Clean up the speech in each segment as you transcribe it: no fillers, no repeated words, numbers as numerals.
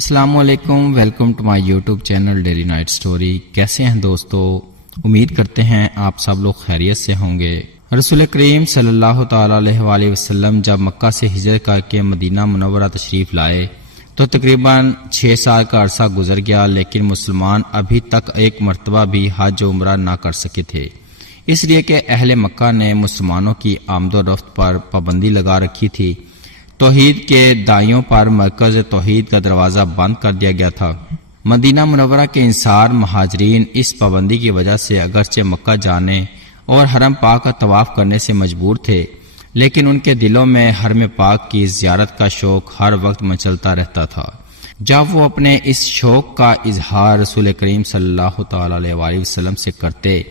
السلام علیکم، welcome to my YouTube channel daily night story. کیسے ہیں دوستو؟ امید کرتے ہیں آپ سب لوگ خیریت سے ہوں گے۔ رسول کریم صلی اللہ تعالی علیہ وآلہ وسلم جب مکہ سے ہجرت کر کے مدینہ منورہ تشریف لائے تو تقریباً 6 سال کا عرصہ گزر گیا، لیکن مسلمان ابھی تک ایک مرتبہ بھی حج و عمرہ نہ کر سکے تھے، اس لیے کہ اہل مکہ نے مسلمانوں کی آمد و رفت پر پابندی لگا رکھی تھی۔ توحید کے دائیوں پر مرکز توحید کا دروازہ بند کر دیا گیا تھا۔ مدینہ منورہ کے انصار مہاجرین اس پابندی کی وجہ سے اگرچہ مکہ جانے اور حرم پاک کا طواف کرنے سے مجبور تھے، لیکن ان کے دلوں میں حرم پاک کی زیارت کا شوق ہر وقت مچلتا رہتا تھا۔ جب وہ اپنے اس شوق کا اظہار رسول کریم صلی اللہ تعالی علیہ وآلہ وسلم سے کرتے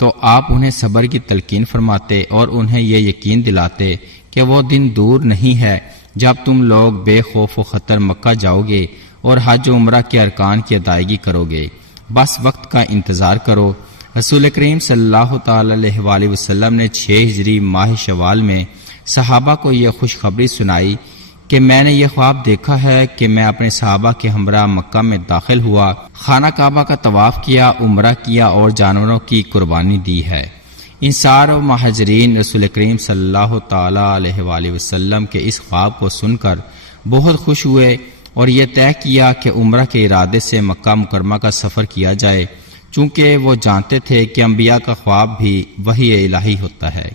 تو آپ انہیں صبر کی تلقین فرماتے اور انہیں یہ یقین دلاتے کہ وہ دن دور نہیں ہے جب تم لوگ بے خوف و خطر مکہ جاؤ گے اور حج و عمرہ کے ارکان کی ادائیگی کرو گے، بس وقت کا انتظار کرو۔ رسول کریم صلی اللہ تعالی علیہ وآلہ وسلم نے 6 ہجری ماہ شوال میں صحابہ کو یہ خوشخبری سنائی کہ میں نے یہ خواب دیکھا ہے کہ میں اپنے صحابہ کے ہمراہ مکہ میں داخل ہوا، خانہ کعبہ کا طواف کیا، عمرہ کیا اور جانوروں کی قربانی دی ہے۔ انصار و مہاجرین رسول کریم صلی اللہ تعالی علیہ وآلہ وسلم کے اس خواب کو سن کر بہت خوش ہوئے اور یہ طے کیا کہ عمرہ کے ارادے سے مکہ مکرمہ کا سفر کیا جائے، چونکہ وہ جانتے تھے کہ انبیاء کا خواب بھی وحی الہی ہوتا ہے،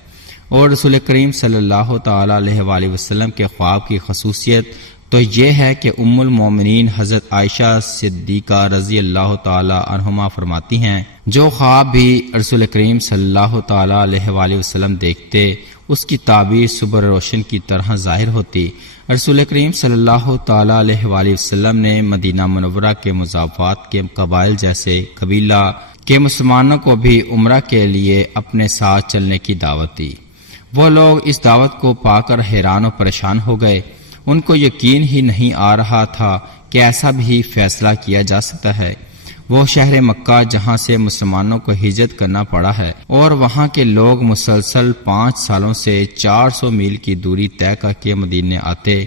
اور رسول کریم صلی اللہ تعالی علیہ وآلہ وسلم کے خواب کی خصوصیت تو یہ ہے کہ ام المومنین حضرت عائشہ صدیقہ رضی اللہ تعالی عنہما فرماتی ہیں، جو خواب بھی رسول کریم صلی اللہ تعالی علیہ وآلہ وسلم دیکھتے اس کی تعبیر صبح روشن کی طرح ظاہر ہوتی۔ رسول کریم صلی اللہ تعالی علیہ وآلہ وسلم نے مدینہ منورہ کے مضافات کے قبائل جیسے قبیلہ کے مسلمانوں کو بھی عمرہ کے لیے اپنے ساتھ چلنے کی دعوت دی۔ وہ لوگ اس دعوت کو پا کر حیران و پریشان ہو گئے، ان کو یقین ہی نہیں آ رہا تھا کہ ایسا بھی فیصلہ کیا جا سکتا ہے۔ وہ شہر مکہ جہاں سے مسلمانوں کو ہجرت کرنا پڑا ہے اور وہاں کے لوگ مسلسل 5 سالوں سے 400 میل کی دوری طے کر کے مدینے آتے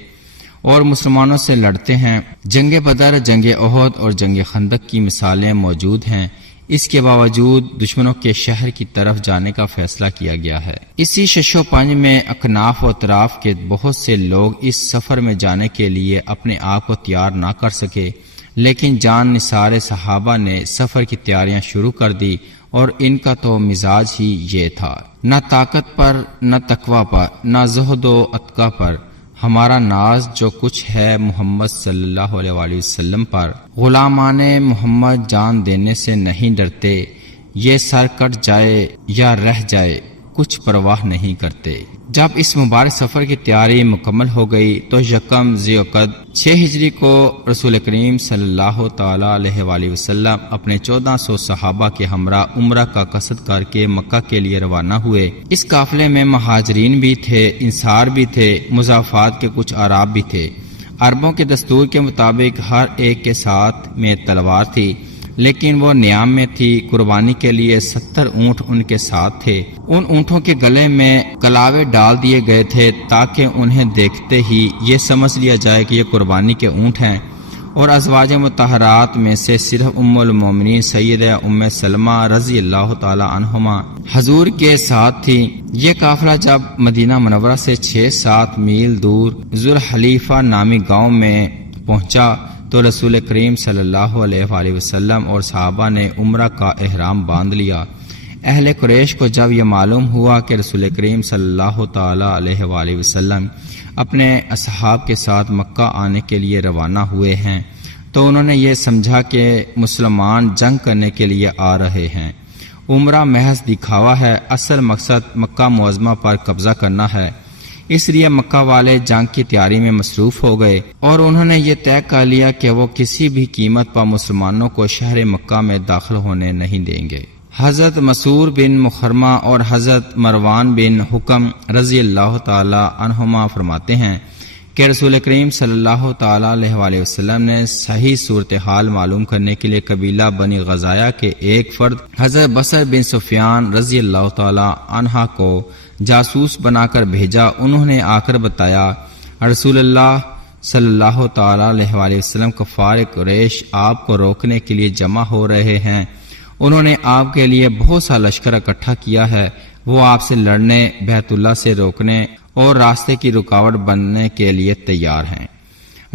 اور مسلمانوں سے لڑتے ہیں۔ جنگ بدر، جنگ احد اور جنگ خندق کی مثالیں موجود ہیں، اس کے باوجود دشمنوں کے شہر کی طرف جانے کا فیصلہ کیا گیا ہے۔ اسی شش و پنج میں اکناف و اطراف کے بہت سے لوگ اس سفر میں جانے کے لیے اپنے آپ کو تیار نہ کر سکے، لیکن جان نثار صحابہ نے سفر کی تیاریاں شروع کر دی، اور ان کا تو مزاج ہی یہ تھا، نہ طاقت پر، نہ تقوی پر، نہ زہد و اتقیٰ پر، ہمارا ناز جو کچھ ہے محمد صلی اللہ علیہ وآلہ وسلم پر، غلامان محمد جان دینے سے نہیں ڈرتے، یہ سر کٹ جائے یا رہ جائے کچھ پرواہ نہیں کرتے۔ جب اس مبارک سفر کی تیاری مکمل ہو گئی تو یکم ذی القعدہ 6 ہجری کو رسول کریم صلی اللہ تعالی علیہ وآلہ وسلم اپنے 1400 صحابہ کے ہمراہ عمرہ کا قصد کر کے مکہ کے لیے روانہ ہوئے۔ اس قافلے میں مہاجرین بھی تھے، انصار بھی تھے، مضافات کے کچھ اعراب بھی تھے۔ عربوں کے دستور کے مطابق ہر ایک کے ساتھ میں تلوار تھی، لیکن وہ نیام میں تھی۔ قربانی کے لیے 70 اونٹ ان کے ساتھ تھے۔ ان اونٹوں کے گلے میں کلاوے ڈال دیے گئے تھے تاکہ انہیں دیکھتے ہی یہ سمجھ لیا جائے کہ یہ قربانی کے اونٹ ہیں، اور ازواج مطہرات میں سے صرف ام المومنین سیدہ ام سلمہ رضی اللہ تعالی عنہما حضور کے ساتھ تھی۔ یہ قافلہ جب مدینہ منورہ سے 6-7 میل دور ذوالحلیفہ نامی گاؤں میں پہنچا تو رسول کریم صلی اللہ علیہ وآلہ وسلم اور صحابہ نے عمرہ کا احرام باندھ لیا۔ اہل قریش کو جب یہ معلوم ہوا کہ رسول کریم صلی اللہ تعالی علیہ وآلہ وسلم اپنے اصحاب کے ساتھ مکہ آنے کے لیے روانہ ہوئے ہیں تو انہوں نے یہ سمجھا کہ مسلمان جنگ کرنے کے لیے آ رہے ہیں۔ عمرہ محض دکھاوا ہے، اصل مقصد مکہ معظمہ پر قبضہ کرنا ہے۔ اس لیے مکہ والے جنگ کی تیاری میں مصروف ہو گئے اور انہوں نے یہ طے کر لیا کہ وہ کسی بھی قیمت پر مسلمانوں کو شہر مکہ میں داخل ہونے نہیں دیں گے۔ حضرت مسعور بن مخرمہ اور حضرت مروان بن حکم رضی اللہ تعالی عنہما فرماتے ہیں کہ رسول کریم صلی اللہ تعالی علیہ وآلہ وسلم نے صحیح صورتحال معلوم کرنے کے لیے قبیلہ بنی غزایہ کے ایک فرد حضرت بصر بن سفیان رضی اللہ تعالی عنہ کو جاسوس بنا کر بھیجا۔ انہوں نے آ کر بتایا، رسول اللہ صلی اللہ تعالی علیہ وآلہ وسلم کفار قریش آپ کو روکنے کے لیے جمع ہو رہے ہیں۔ انہوں نے آپ کے لیے بہت سا لشکر اکٹھا کیا ہے۔ وہ آپ سے لڑنے، بیت اللہ سے روکنے اور راستے کی رکاوٹ بننے کے لیے تیار ہیں۔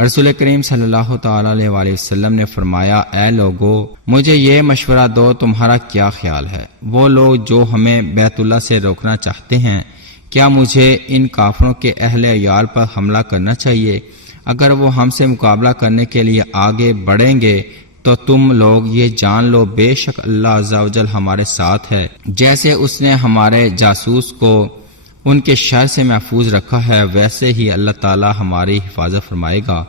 رسول کریم صلی اللہ تعالی علیہ وآلہ وسلم نے فرمایا، اے لوگو، مجھے یہ مشورہ دو، تمہارا کیا خیال ہے؟ وہ لوگ جو ہمیں بیت اللہ سے روکنا چاہتے ہیں، کیا مجھے ان کافروں کے اہل عیال پر حملہ کرنا چاہیے؟ اگر وہ ہم سے مقابلہ کرنے کے لیے آگے بڑھیں گے تو تم لوگ یہ جان لو بے شک اللہ عز و جل ہمارے ساتھ ہے۔ جیسے اس نے ہمارے جاسوس کو ان کے شر سے محفوظ رکھا ہے، ویسے ہی اللہ تعالی ہماری حفاظت فرمائے گا۔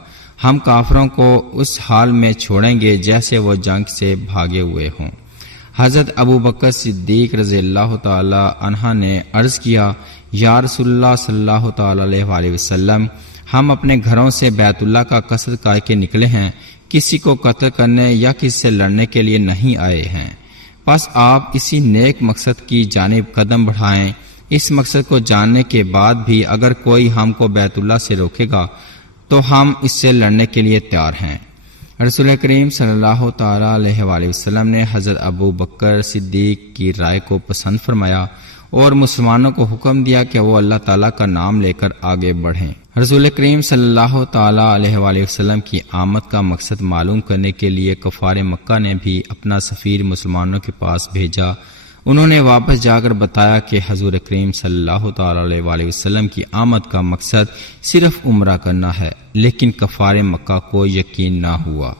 ہم کافروں کو اس حال میں چھوڑیں گے جیسے وہ جنگ سے بھاگے ہوئے ہوں۔ حضرت ابو بکر صدیق رضی اللہ تعالی عنہ نے عرض کیا، یا رسول اللہ صلی اللہ تعالی علیہ وآلہ وسلم، ہم اپنے گھروں سے بیت اللہ کا قصد کر کے نکلے ہیں، کسی کو قتل کرنے یا کسی سے لڑنے کے لیے نہیں آئے ہیں۔ بس آپ اسی نیک مقصد کی جانب قدم بڑھائیں۔ اس مقصد کو جاننے کے بعد بھی اگر کوئی ہم کو بیت اللہ سے روکے گا تو ہم اس سے لڑنے کے لیے تیار ہیں۔ رسول کریم صلی اللہ تعالی علیہ وآلہ وسلم نے حضرت ابو بکر صدیق کی رائے کو پسند فرمایا اور مسلمانوں کو حکم دیا کہ وہ اللہ تعالیٰ کا نام لے کر آگے بڑھیں۔ رسول کریم صلی اللہ تعالی علیہ وآلہ وسلم کی آمد کا مقصد معلوم کرنے کے لیے کفار مکہ نے بھی اپنا سفیر مسلمانوں کے پاس بھیجا۔ انہوں نے واپس جا کر بتایا کہ حضور کریم صلی اللہ تعالی علیہ وآلہ وسلم کی آمد کا مقصد صرف عمرہ کرنا ہے، لیکن کفار مکہ کو یقین نہ ہوا۔